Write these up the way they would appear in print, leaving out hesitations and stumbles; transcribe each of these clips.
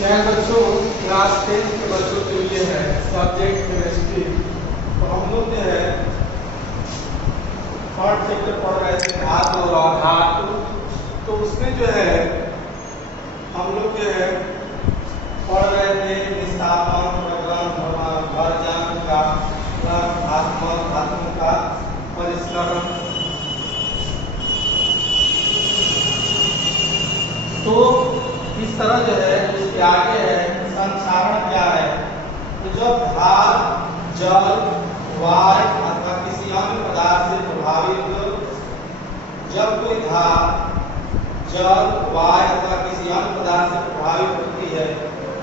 क्या बच्चों, क्लास 10 के बच्चों के लिए है सब्जेक्ट केमिस्ट्री। तो हम लोग जो है थर्ड चैप्टर पढ़ रहे थे धातु और अधातु। तो उसमें जो है हम लोग जो है पढ़ रहे थे निस्तापन, प्रगलन, भरजन का, धातुओं का परिष्करण। तो इस तरह जो है इसके आगे है संक्षारण क्या है। तो जब भाप, जल, वायु अथवा किसी अन्य पदार्थ से प्रभावित, जब कोई धाप, जल, वायु अथवा किसी अन्य पदार्थ से प्रभावित होती है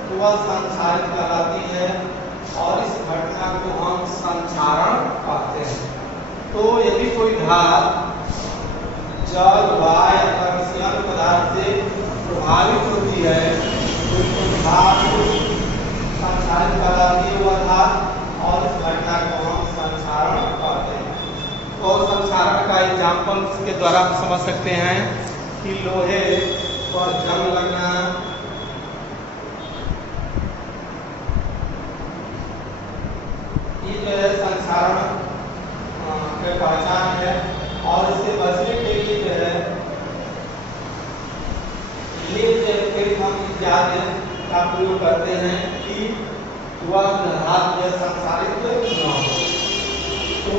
तो वह संक्षारित कहलाती है और इस घटना को हम संक्षारण कहते हैं। तो यदि कोई धाप, जल, वायु अथवा किसी अन्य पदार्थ से प्रभावित होती है तो इसको धाप संक्षारित कहलाती है वह धाप और इस घटना को हम संक्षारण कहते हैं। और संक्षारण का एग्जाम्पल के द्वारा हम समझ सकते हैं कि लोहे पर जंग लगना, ये जो है संक्षारण की पहचान है। और इससे बचने के लिए जो है हम इत्यादि का प्रयोग करते हैं कि वह धातु जो संक्षारित न हो। तो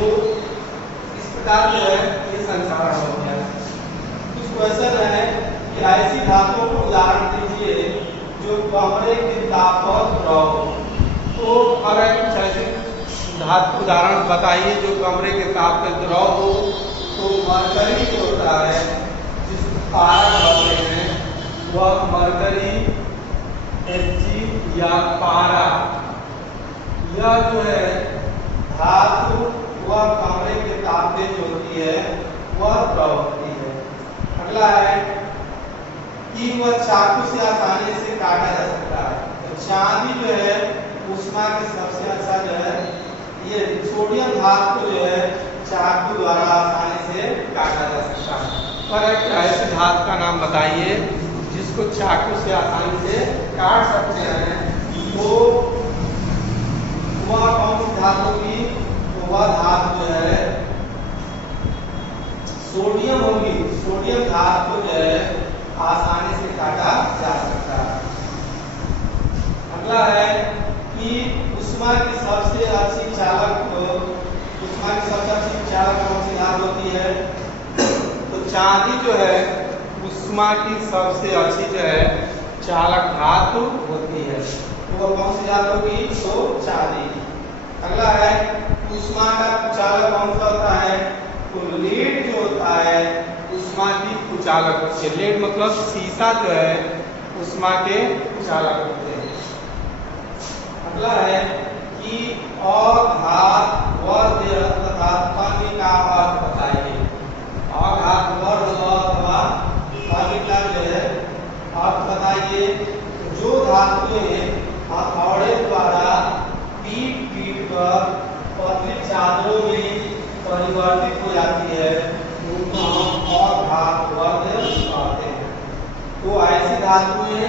इस प्रकार जो है ये संक्षारण हो गया। कुछ क्वेश्चन है कि ऐसी धातुओं को उदाहरण दीजिए जो कमरे के ताप पर द्रव हो। तो अगर कुछ ऐसे धातु उदाहरण बताइए जो कमरे के ताप पर द्रव हो। तो मरकरी जो होता है जिसको पारा कहते हैं वह मरकरी, Hg या पारा, यह जो है धातु वह कमरे के ताप पे जो होती है वह द्रव होती है। अगला है कि वह चाकू से आसानी से काटा जा सकता है। तो चांदी जो है ऊष्मा के सबसे अच्छा जो है ये सोडियम धातु को जो है चाकू द्वारा आसानी से काटा जा सकता है। पर एक ऐसे धातु का नाम बताइए जिसको चाकू से आसानी से काट सकते हैं। तो वह कौन सी धातु होगी? तो वह धातु जो है सोडियम होगी। सोडियम धातु को जो है आसानी से काटा जा सकता है। अगला है कि ऊष्मा की सबसे अच्छी चालक कौन सी धातु होती है? तो चांदी जो है ऊष्मा की सबसे अच्छी जो है चालक धातु होती है। तो वह कौन सी धातु होगी? तो चांदी। अगला है ऊष्मा का कुचालक कौन सा होता है? तो लीड जो होता है ऊष्मा की कुचालक होती है। लीड मतलब शीशा जो है ऊष्मा के कुचालक होते हैं। अगला है कि अघात वर्ध तथा तन्य का अर्थ बताइए। अघात वर्ध अथवा तन्य का जो है अर्थ बताइए। जो धातुएं हथौड़े द्वारा पीट कर पतली चादरों में परिवर्तित हो जाती है उनको हम अघात वर्ध कहते हैं। तो ऐसी धातुएं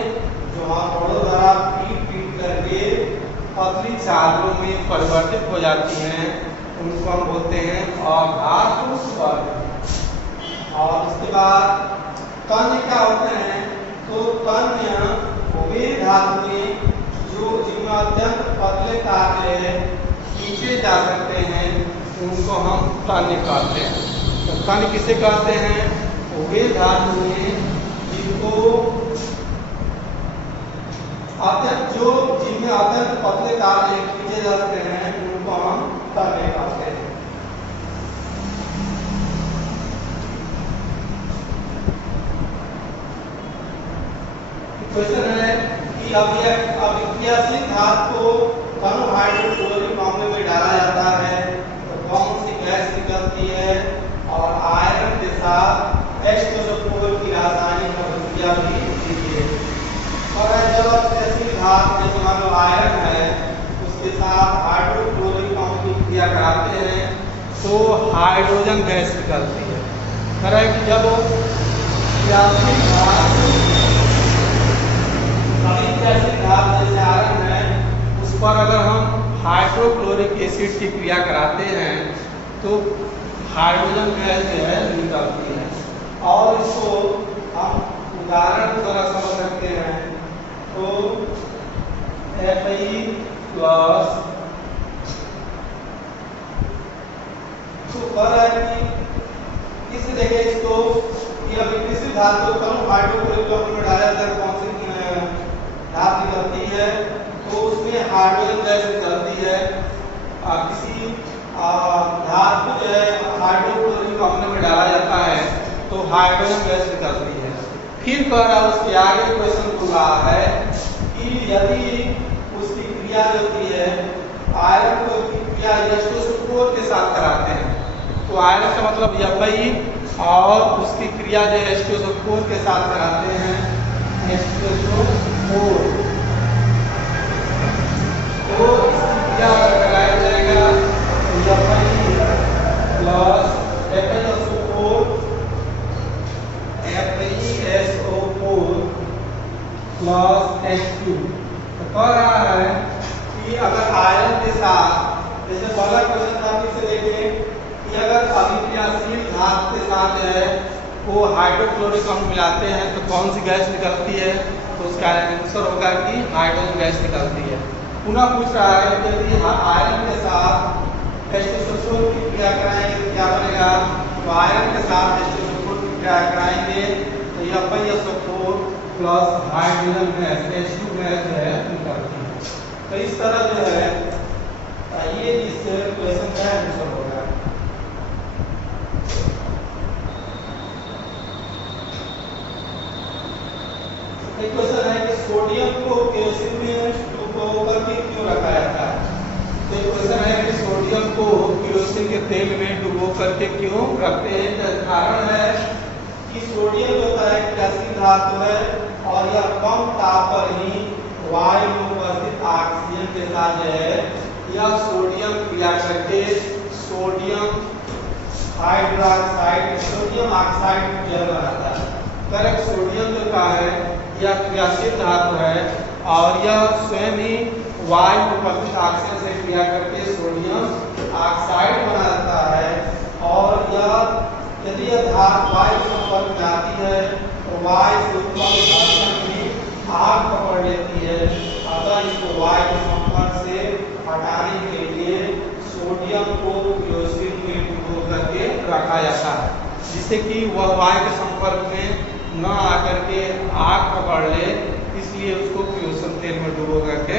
जो हथौड़ों द्वारा पीट करके पतली चादरों में परिवर्तित हो जाती हैं उनको हम बोलते हैं अघात वर्ध। और उसके बाद तन्य क्या होते हैं? तो तन्य वे धातुएं जो जिनमें अत्यंत पतले तार खींचे जा सकते हैं उनको हम तन्य कहते हैं। तो तन्य किसे कहते हैं? वे धातुएं जिनमें अत्यंत पतले तार खींचे जा सकते हैं उनको हम तन्य कहते हैं। क्वेश्चन है कि अभिक्रियाशील धातु को कार्बोहाइड्रोक्लोरिक मामले में डाला जाता है तो कौन सी गैस निकलती है? और आयरन के साथ H2SO4 की रासायनिक अभिक्रिया भी होती है। और जब अभिक्रियाशील धातु जैसे मान लो आयरन है उसके साथ हाइड्रोक्लोरिक अम्ल की क्रिया कराते हैं तो हाइड्रोजन गैस निकलती है। करेक्ट। जब अभिक्रियाशील धातु हाइड्रोक्लोरिक एसिड की क्रिया कराते हैं तो हाइड्रोजन गैस जो है निकलती है। और इसको हम उदाहरण द्वारा समझ सकते हैं। तो Fe प्लस तो कह रहा है कि इस जगह इसको कि अभी किसी धातु को कम हाइड्रोक्लोरिक में डाला जाता है कौन सी धातु निकलती है तो उसमें हाइड्रोजन गैस निकलती है। किसी धातु जो है हाइड्रोक्लोरिक अम्ल में डाला जाता है तो हाइड्रोजन गैस निकलती है। फिर कह रहा है उसके आगे क्वेश्चन पूछ रहा है कि यदि उसकी क्रिया जो होती है आयरन को क्रिया H2SO4 के साथ कराते हैं तो आयरन का मतलब Fe और उसकी क्रिया जो H2SO4 के साथ कराते हैं H2SO4 तो इसकी क्रिया कराया जाएगा Fe plus FeSO4 plus H2। तो कह रहा है कि अगर आयरन के साथ जैसे पहला क्वेश्चन था फिर से देखिए कि अगर अभिक्रियाशील धातु के साथ जो है वो हाइड्रोक्लोरिक अम्ल मिलाते हैं तो कौन सी गैस निकलती है तो उसका आंसर होगा कि हाइड्रोजन गैस निकलती है। पुनः पूछ रहा है कि यदि आयरन के साथ H2SO4 की क्रिया कराएंगे तो क्या बनेगा। तो आयरन के साथ H2SO4 की क्रिया कराएंगे तो FeSO4 plus hydrogen gas H2 gas जो है निकलती है। तो इस तरह जो है ये इस क्वेश्चन का आंसर होगा। एक क्वेश्चन है कि सोडियम को केरोसिन में डुबो करके क्यों रखा जाता है। तो एक क्वेश्चन है कि सोडियम को केरोसिन के तेल में डुबो करके क्यों रखते हैं। तो कारण है कि सोडियम होता है क्रियाशील धातु है और यह कम ताप पर ही वायु में उपस्थित ऑक्सीजन के साथ जो है यह सोडियम क्रिया करके सोडियम हाइड्रोक्साइड सोडियम ऑक्साइड जल बनाता है। करेक्ट सोडियम जो का है यह क्रियाशील धातु है और यह स्वयं ही वायु में उपस्थित ऑक्सीजन से क्रिया करके सोडियम ऑक्साइड बनाता है। और यह यदि यह धातु वायु के संपर्क में आती है तो वायु से उत्पन्न घर्षण भी आग पकड़ लेती है। अतः इसको वायु के संपर्क से हटाने के लिए सोडियम को केरोसिन में डुबो करके रखा जाता है जिससे कि वह वायु के संपर्क में न आकर के आग पकड़ ले, इसलिए उसको केरोसिन तेल में डुबो करके